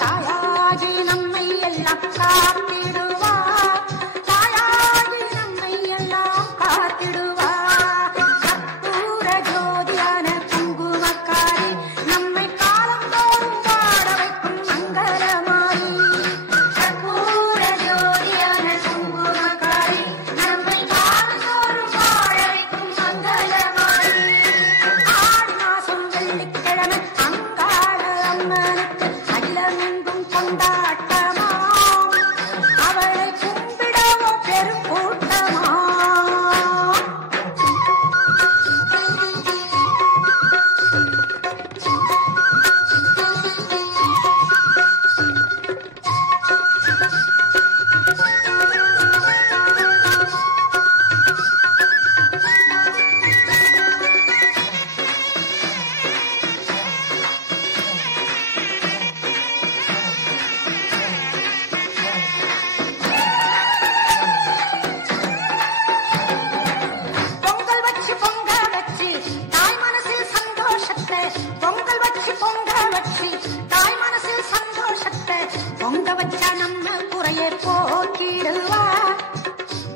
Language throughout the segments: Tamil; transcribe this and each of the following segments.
தாயாகி நம்மை எல்லாம் காத்திடுவா, தாயாகி நம்மை எல்லாம் காத்திடுவா. கற்பூர ஜோதியான குங்குமக்காரி நம்மை காலந்தோறும் பாட வைக்கும் மங்களமாரி. கற்பூர ஜோதியான குங்குமக்காரி நம்மை காலந்தோறும் பாட வைக்கும் மங்களமாரி. ஆடி மாசம் வெள்ளிக்கிழமை அங்காள அம்மனுக்கு அகிலமெங்கும் கொண்டாட்டமா, அவளை கும்பிடவோ பெருங்கூட்டமா. பொங்கல் வச்சு பொங்க வச்சு தாய் மனசில் சந்தோஷத்தை, பொங்கல் வச்சு பொங்க வச்சு தாய் மனசில் சந்தோஷத்தை, பொங்க வச்சா நம்ம குறையை போக்கிடுவா,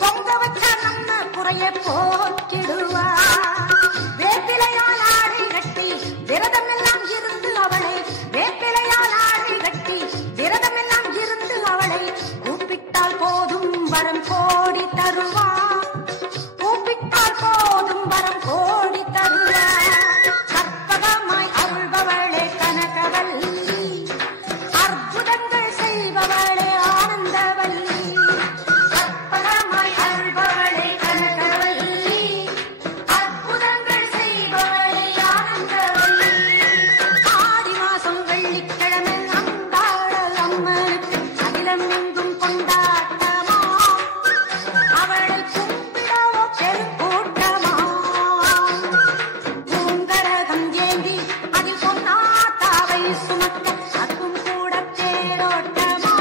பொங்க வச்சா நம்ம குறையை போக்கிடுவா. வேப்பிலையால் ஆடை கட்டி விரதம் எல்லாம் இருந்து அவளை, வேப்பிலையால் ஆடை கட்டி விரதம் எல்லாம் இருந்து அவளை கூப்பிட்டால் போதும் வரம் கோடி தருவா, கூப்பிட்டால் போதும் வரம் கோடி தருவா. கற்பகமாய் அருள்பவளே கனகவல்லி, அற்புதங்கள் செய்பவளே ஆனந்தவல்லி. கற்பகமாய் அருள்பவளே கனகவல்லி, அற்புதங்கள் செய்பவளே ஆனந்தவல்லி. ஆடி மாசம் வெள்ளிக்கிழமை அங்காள அம்மனுக்கு அகிலம் எங்கும் கொண்டாட்டமா, அவளை கும்பிடவோ பெருங்கூட்டமா. பூங்கரகம் ஏந்தி அதில் பொன்னாத்தாவை சுமக்க அதுவும் கூட தேரோட்டமா,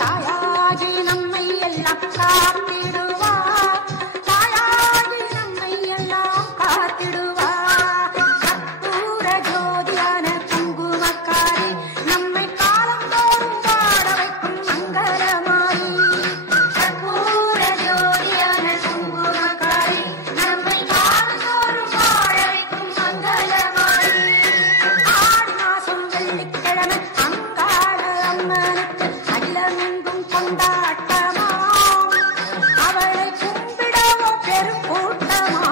தாயாகி நம்மை எல்லாம் காத்திடுவா, தாயாகி நம்மை எல்லாம் காத்திடுவா. கற்பூர ஜோதியான குங்குமக்காரி நம்மை காலந்தோறும் பாட வைக்கும் மங்களமாரி. கற்பூர ஜோதியான குங்குமக்காரி நம்மை காலந்தோறும் பாட வைக்கும் மங்களமாரி. ஆடி மாசம் வெள்ளிக்கிழமை அங்காள அம்மனுக்கு அகிலமெங்கும் கொண்டாட்டமா, அவளை கும்பிடவோ பெருங்கூட்டமா.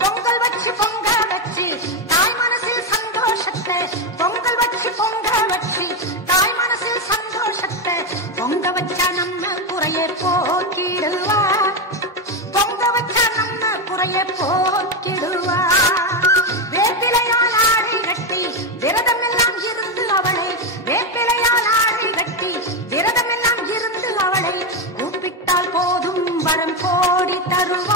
பொங்கல் வச்சு பொங்க வச்சு தாய் மனசில் சந்தோஷத்தை, பொங்கல் வச்சு பொங்க வச்சு தாய் மனசில் சந்தோஷத்தை, பொங்க வச்சா நம்ம குறையை போக்கிடுவா, பொங்க வச்சா நம்ம குறையை போக்கிடுவா. வேப்பிலையால் ஆடை கட்டி விரதம் எல்லாம் இருந்து அவளை, வேப்பிலையால் ஆடை கட்டி விரதம் எல்லாம் இருந்து அவளை கூப்பிட்டால் போதும் வரம் கோடி தருவா.